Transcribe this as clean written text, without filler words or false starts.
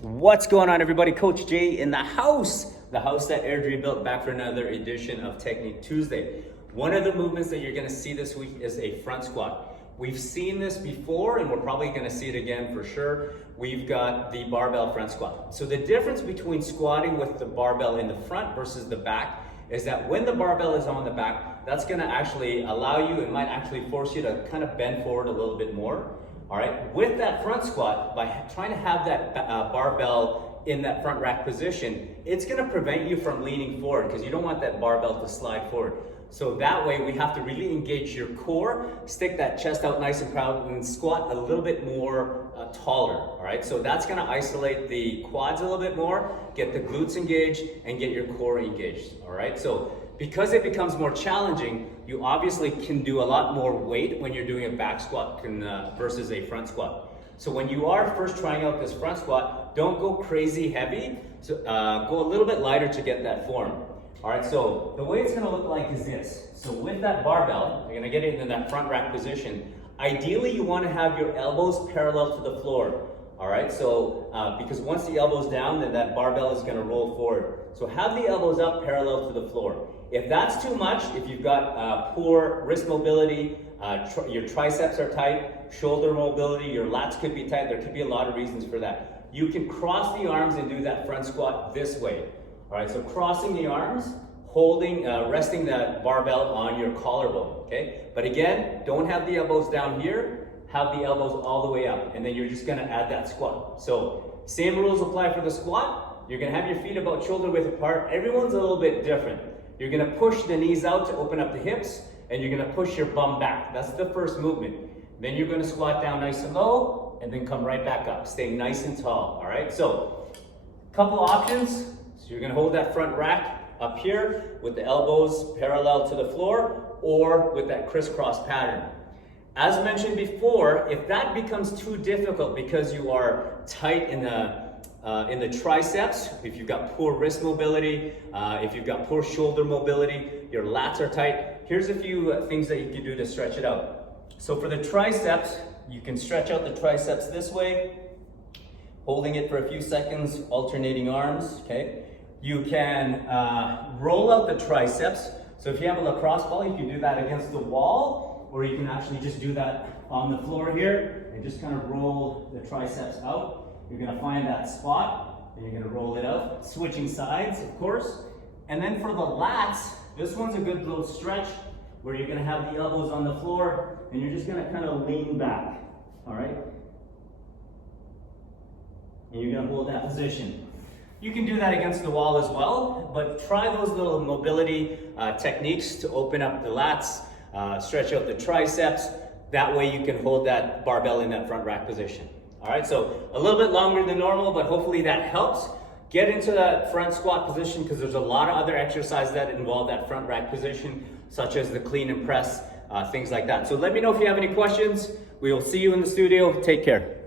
What's going on, everybody? Coach Jay in the house that Airdrie built, back for another edition of Technique Tuesday. One of the movements that you're going to see this week is a front squat. We've seen this before and we're probably going to see it again for sure. We've got the barbell front squat. So the difference between squatting with the barbell in the front versus the back is that when the barbell is on the back, that's going to actually allow you, it might actually force you to kind of bend forward a little bit more. All right, with that front squat, by trying to have that barbell in that front rack position, it's gonna prevent you from leaning forward because you don't want that barbell to slide forward. So that way we have to really engage your core, stick that chest out nice and proud, and squat a little bit more taller, all right? So that's gonna isolate the quads a little bit more, get the glutes engaged, and get your core engaged, all right? So because it becomes more challenging, you obviously can do a lot more weight when you're doing a back squat versus a front squat. So when you are first trying out this front squat, don't go crazy heavy. So go a little bit lighter to get that form. All right, so the way it's gonna look like is this. So with that barbell, you're gonna get it in that front rack position. Ideally, you wanna have your elbows parallel to the floor. All right, so because once the elbow's down, then that barbell is gonna roll forward. So have the elbows up parallel to the floor. If that's too much, if you've got poor wrist mobility, your triceps are tight, shoulder mobility, your lats could be tight, there could be a lot of reasons for that. You can cross the arms and do that front squat this way. All right, so crossing the arms, holding, resting the barbell on your collarbone, okay? But again, don't have the elbows down here, have the elbows all the way up, and then you're just gonna add that squat. So same rules apply for the squat. You're gonna have your feet about shoulder width apart. Everyone's a little bit different. You're gonna push the knees out to open up the hips, and you're gonna push your bum back. That's the first movement. Then you're gonna squat down nice and low, and then come right back up, staying nice and tall, all right? So, couple options. So you're gonna hold that front rack up here with the elbows parallel to the floor, or with that crisscross pattern. As mentioned before, if that becomes too difficult because you are tight in the triceps, if you've got poor wrist mobility, if you've got poor shoulder mobility, your lats are tight, here's a few things that you can do to stretch it out. So for the triceps, you can stretch out the triceps this way, holding it for a few seconds, alternating arms, okay? You can roll out the triceps. So if you have a lacrosse ball, you can do that against the wall, or you can actually just do that on the floor here and just kind of roll the triceps out. You're gonna find that spot and you're gonna roll it out, switching sides, of course. And then for the lats, this one's a good little stretch where you're gonna have the elbows on the floor and you're just gonna kind of lean back, all right? And you're gonna hold that position. You can do that against the wall as well, but try those little mobility techniques to open up the lats, stretch out the triceps. That way you can hold that barbell in that front rack position. All right, so a little bit longer than normal, but hopefully that helps. Get into that front squat position because there's a lot of other exercises that involve that front rack position, such as the clean and press, things like that. So let me know if you have any questions. We will see you in the studio. Take care.